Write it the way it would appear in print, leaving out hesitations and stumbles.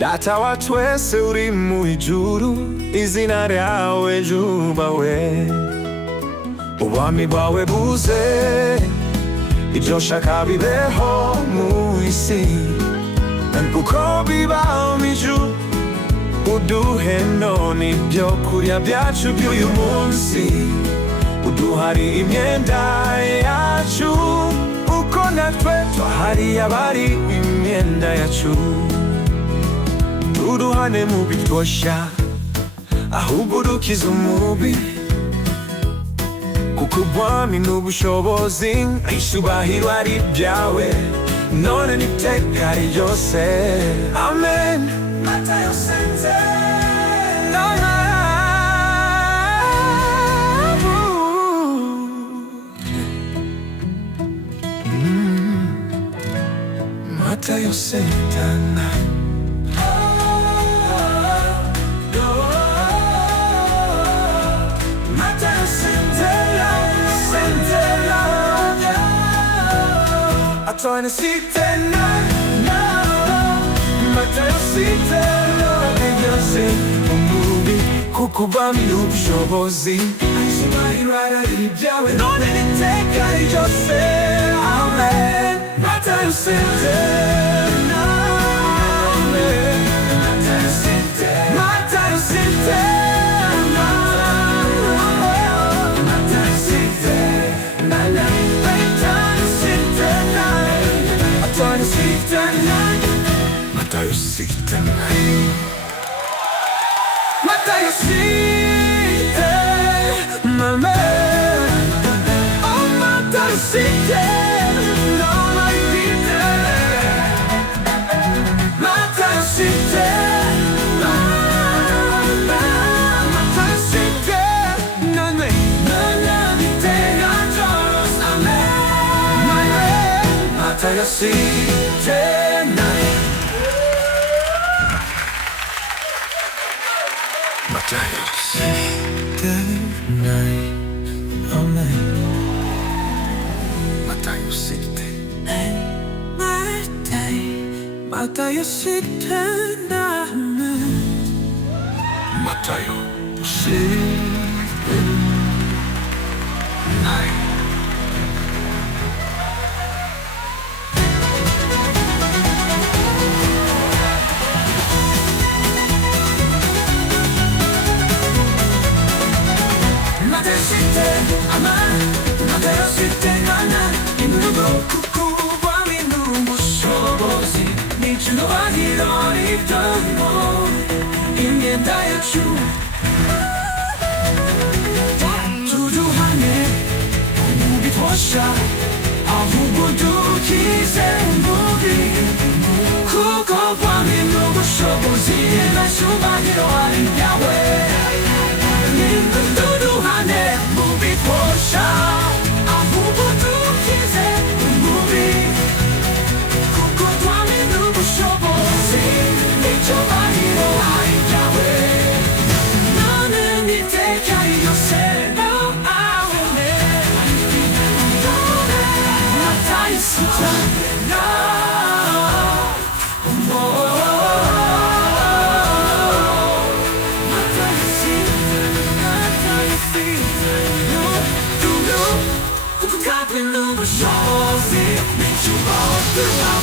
Data wa twese uri mu ijuru, izina ryawe ryubahwe, ubwami bwawe buze, ibyo ushaka bibeho mu isi uko biba mu ijuru. Uduhe none ibyo kurya byacu by'uyu munsi, uduhari imyenda yacu uko natwe twahariye abari imyenda yacu. Uduhane mu bitwoshya, ahubwo udukize umubi, kuko ubwami n'ubushobozi icyubahiro ari ibyawe none n'iteka ryose. Amen. Matayo senze Matayo sentana Atone sitena, Matayo sitena, yose umubi, kuko ubwami n'ubushobozi icyubahiro ari ibyawe none n'iteka ryose. Amen. Matayo sitena, Matayo sitena, Matayo sitena, Matayo sitena, Matayo sitena, Matayo sitena, Matayo sitena, oh Matayo sitena, oh my people, Matayo sitena, Matayo sitena, Matayo sitena, Matayo sitena, amen. Matayo sitena, Matayo sitena, amen. Matayo sitena. Matayo sitena, Matayo sitena, kuko ubwami n'ubushobozi n'icyubahiro ari ibyawe imyenda yacu. Tuduhane mu bitwoshya, ahubwo dukize umubi, kuko ubwami n'ubushobozi n'icyubahiro ari ibyawe. Tuduhane mu bitwoshya, ahubwo dukize umubi, kuko ubwami n'ubushobozi n'icyubahiro ari ibyawe none n'iteka ryose. Matayo sitena, kuko ubwami n'ubushobozi n'icyubahiro